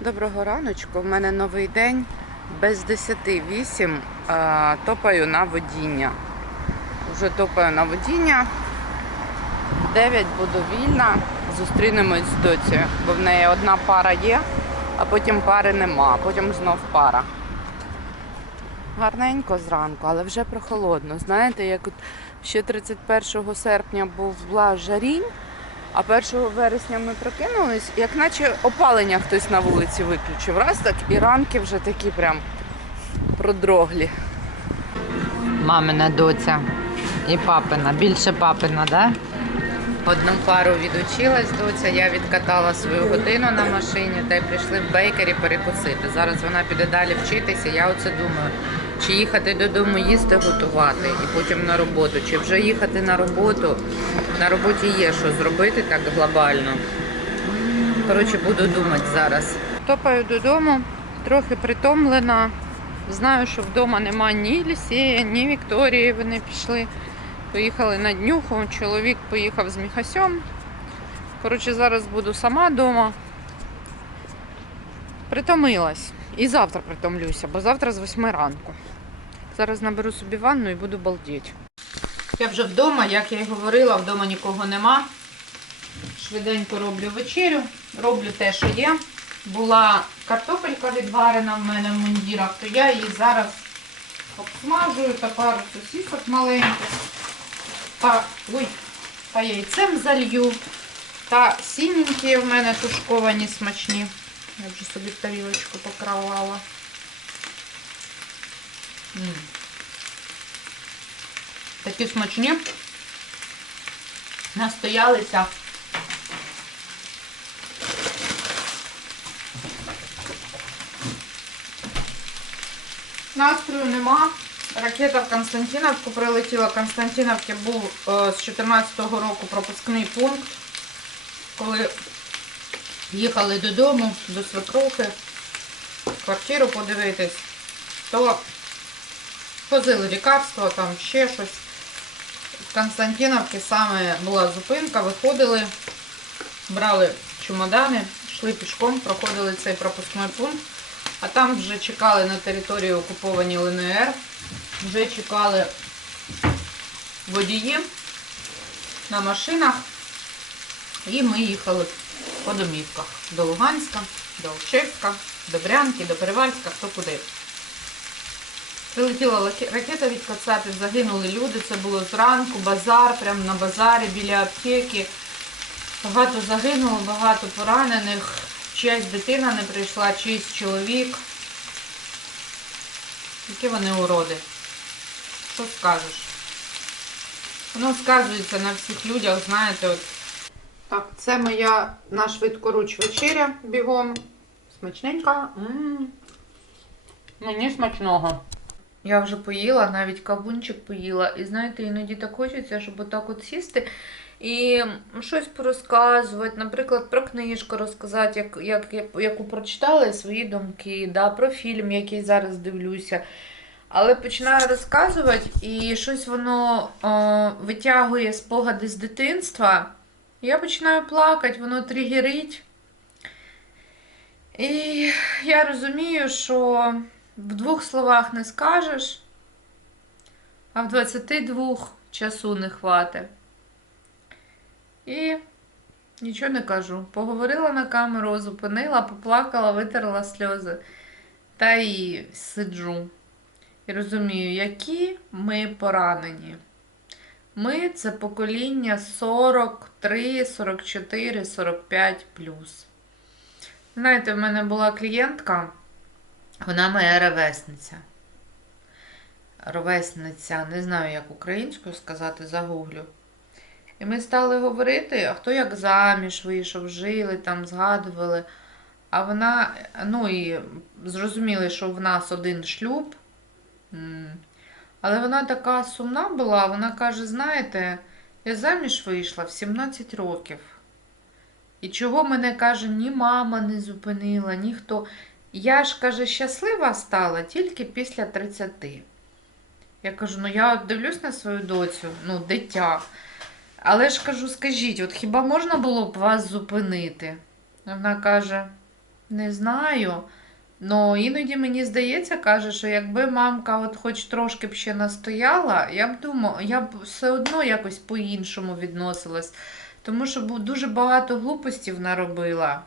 Доброго раночку. В мене новий день. Без 10-8 топаю на водіння. Вже топаю на водіння. 9 буду вільна. Зустрінемось з доцею, бо в неї одна пара є, а потім пари нема, а потім знов пара. Гарненько зранку, але вже прохолодно. Знаєте, як от ще 31 серпня була жарінь, а 1 вересня ми прокинулись, як наче опалення хтось на вулиці виключив. Раз так і ранки вже такі прям продроглі. Мамина доця і папина. Більше папина, да? Одну пару відучилась доця, я відкатала свою годину на машині та й прийшли в бейкері перекусити. Зараз вона піде далі вчитися. Я оце думаю, чи їхати додому їсти готувати і потім на роботу, чи вже їхати на роботу. На роботі є що зробити так глобально. Коротше, буду думати зараз. Топаю додому, трохи притомлена. Знаю, що вдома нема ні Лісея, ні Вікторії. Вони пішли. Поїхали на днюху, чоловік поїхав з Міхасьом. Коротше, зараз буду сама вдома. Притомилась. І завтра притомлюся, бо завтра з 8 ранку. Зараз наберу собі ванну і буду балдіти. Я вже вдома, як я й говорила, вдома нікого нема. Швиденько роблю вечерю, роблю те, що є. Була картопелька відварена в мене в мундірах, то я її зараз обсмажую та пару сосісок маленьких. Та, ой, та яйцем залью. Та сіненькі в мене тушковані смачні. Я вже собі тарілочку покравала. М. Такі смачні. Настоялися. Настрою нема. Ракета в Константиновку прилетіла. В Константиновці був е, з 14-го року пропускний пункт. Коли їхали додому, до свекрухи, квартиру подивитись, то возили лікарства, там ще щось. В Константиновці саме була зупинка, виходили, брали чемодани, йшли пішком, проходили цей пропускний пункт. А там вже чекали на території окуповані ЛНР, вже чекали водії на машинах. І ми їхали по домівках. До Луганська, до Олчевська, до Брянки, до Перевальська, хто куди. Прилетіла ракета від Кацапів, загинули люди, це було зранку, базар, прямо на базарі біля аптеки. Багато загинуло, багато поранених. Чиясь дитина не прийшла, чийсь чоловік. Які вони уроди. Що скажеш? Воно сказується на всіх людях, знаєте, от. Так, це моя на швидкоруч вечеря бігом. Смачненька. М. Мені смачного. Я вже поїла, навіть кавунчик поїла. І знаєте, іноді так хочеться, щоб отак от сісти і щось порозказувати, наприклад, про книжку розказати, як, як, як, яку прочитала свої думки, да, про фільм, який зараз дивлюся. Але починаю розказувати, і щось воно о, витягує спогади з дитинства. Я починаю плакати, воно тригерить. І я розумію, що в двох словах не скажеш, а в 22 часу не хватить. І нічого не кажу. Поговорила на камеру, зупинила, поплакала, витерла сльози. Та і сиджу. І розумію, які ми поранені. Ми це покоління 43, 44, 45 Знаєте, в мене була клієнтка, вона моя ровесниця. Ровесниця, не знаю, як українською сказати, загуглю. І ми стали говорити, а хто як заміж вийшов, жили там, згадували. А вона, ну і зрозуміли, що в нас один шлюб. Але вона така сумна була, вона каже: знаєте, я заміж вийшла в 17 років. І чого мене каже, ні мама не зупинила, ніхто. Я ж каже, щаслива стала тільки після 30. Я кажу, ну я дивлюсь на свою доцю, ну, дитя. Але ж кажу, скажіть, от хіба можна було б вас зупинити? Вона каже: Не знаю. Ну, іноді мені здається, каже, що якби мамка от хоч трошки б ще настояла, я б думала, я б все одно якось по-іншому відносилась. Тому що дуже багато глупостів наробила.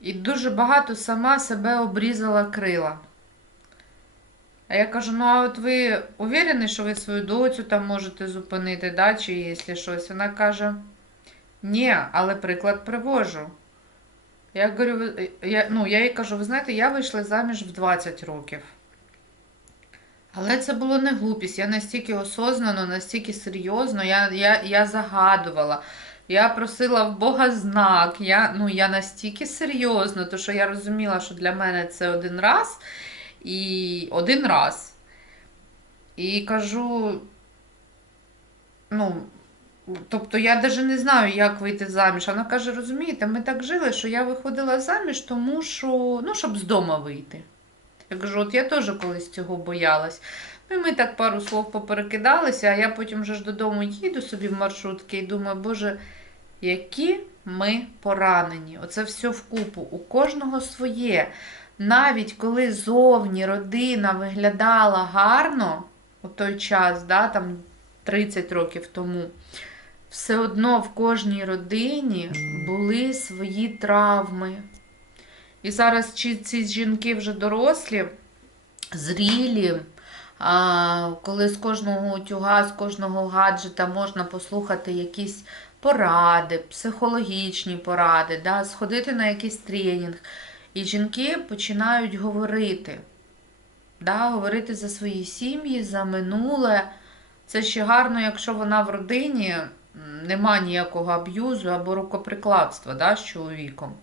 І дуже багато сама себе обрізала крила. А я кажу: ну а от ви уверені, що ви свою доцю там можете зупинити, да, чи якщо щось? Вона каже: ні, але приклад привожу. Я говорю, я, ну, я їй кажу, ви знаєте, я вийшла заміж в 20 років. Але це було не глупість. Я настільки осознано, настільки серйозно, я, я, я загадувала. Я просила в Бога знак. Я, ну, я настільки серйозно, тому що я розуміла, що для мене це один раз і один раз. І кажу, ну, тобто я навіть не знаю, як вийти заміж. Вона каже: розумієте, ми так жили, що я виходила заміж, тому що, ну, щоб з дому вийти. Я кажу, от я теж колись цього боялась. Ну, і ми так пару слов поперекидалися, а я потім вже ж додому їду собі в маршрутки і думаю, боже, які ми поранені. Оце все вкупу. У кожного своє. Навіть коли зовні родина виглядала гарно у той час, да, там 30 років тому, все одно в кожній родині були свої травми. І зараз чи ці жінки вже дорослі, зрілі, коли з кожного утюга, з кожного гаджета можна послухати якісь поради, психологічні поради, да, сходити на якийсь тренінг. І жінки починають говорити, да, говорити за свої сім'ї, за минуле. Це ще гарно, якщо вона в родині нема ніякого аб'юзу або рукоприкладства да, з чоловіком.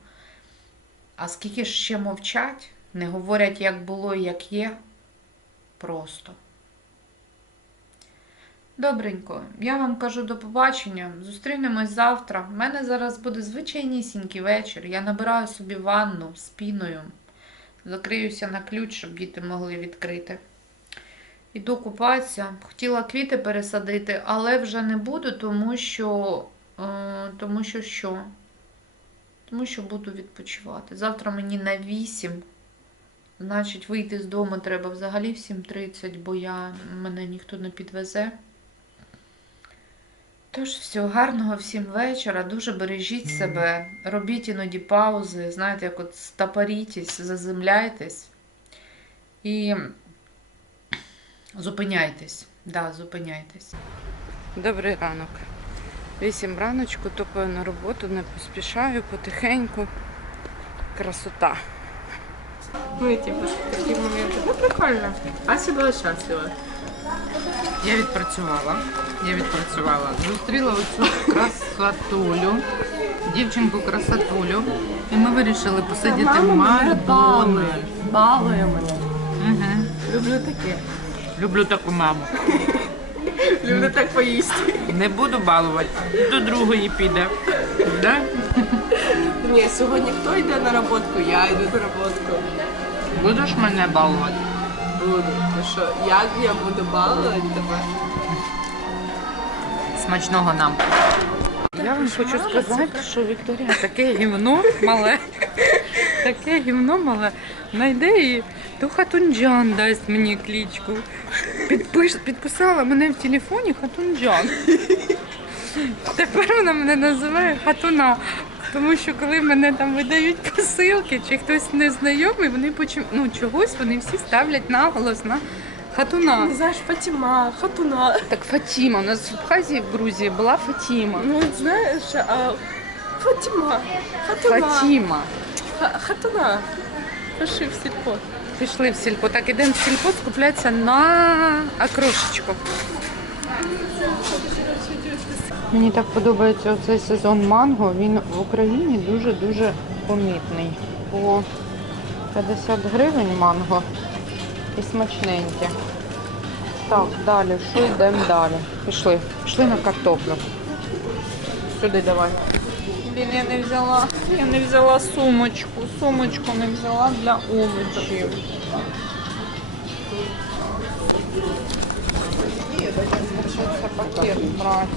А скільки ж ще мовчать, не говорять, як було і як є, просто. Добренько, я вам кажу до побачення. Зустрінемось завтра. У мене зараз буде звичайнісінький вечір. Я набираю собі ванну з піною. Закриюся на ключ, щоб діти могли відкрити. Іду купатися. Хотіла квіти пересадити, але вже не буду, тому що, е, тому що що? Тому що буду відпочивати. Завтра мені на 8. Значить, вийти з дому треба взагалі в 7.30, бо я, мене ніхто не підвезе. Тож, всього гарного всім вечора. Дуже бережіть себе. Робіть іноді паузи. Знаєте, як от стапарітесь, заземляйтесь. І зупиняйтесь. Да, зупиняйтесь. Добрий ранок. Вісім раночку, топаю на роботу, не поспішаю, потихеньку. Красота. Ну и типа такие моменты. Ну прикольно. Ася была счастлива. Я відпрацювала. Я відпрацювала. Зустріла оцю красотулю, дівчинку красотулю. І ми вирішили посидіти в Макдональдс. Балує мене. Угу. Люблю таке. Люблю таку маму. Люблю так поїсти. Не буду балувати. До другої піде. Да? Ні, сьогодні хто йде на роботку? Я йду на роботку. Будеш мене балувати? Буду. Ну що, як я буду балувати тебе? Смачного нам. Я вам хочу сказати, що Вікторія таке гівно мале, таке гівно мале. Найде і то хатунджан дасть мені клічку. Підпиш, підписала мене в телефоні хатунджан. Тепер вона мене називає хатуна. Тому що коли мене там видають посилки, чи хтось незнайомий, вони почу... ну, чогось вони всі ставлять наголос на хатуна. Не знаєш, Фатіма, Хатуна. Так Фатіма, у нас в Абхазії, в Грузії була Фатіма. Ну знаєш, а Фатіма, Хатуна. Фатіма. Ха- Хатуна. Пиши в сільпо. Пішли в сільпо. Так, ідемо в сільпо скуплятися на окрошечку. Мені так подобається оцей сезон манго. Він в Україні дуже-дуже помітний. По 50 гривень манго і смачненьке. Так, далі, що йдемо далі? Пішли. Пішли на картоплю. Сюди давай. Блін, я не взяла. Я не взяла сумочку. Сумочку не взяла для овочів. Пакет брати.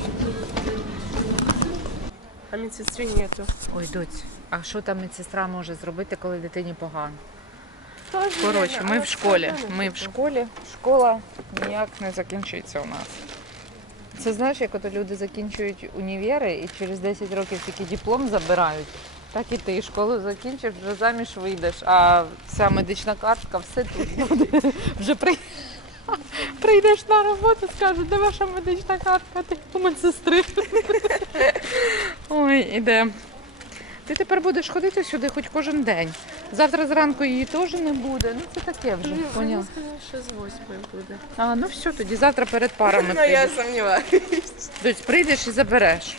А медсестры нету. Ой, доць, А що там медсестра може зробити, коли дитині погано? Тоже Коротше, ми в школі. Ми в школі. Школа ніяк не закінчується у нас. Це знаєш, як от люди закінчують універи і через 10 років тільки диплом забирають. Так і ти школу закінчиш, вже заміж вийдеш, а вся медична картка, все тут буде. Вже при... прийдеш на роботу, скажуть, де ваша медична картка, ти у медсестри. Ой, іде. Ти тепер будеш ходити сюди хоч кожен день. Завтра зранку її теж не буде. Ну це таке вже. Мені Поняла. сказали, що з восьмої буде. А, ну все, тоді завтра перед парами Ну, я прийдеш. сумніваюся. Тобто прийдеш і забереш.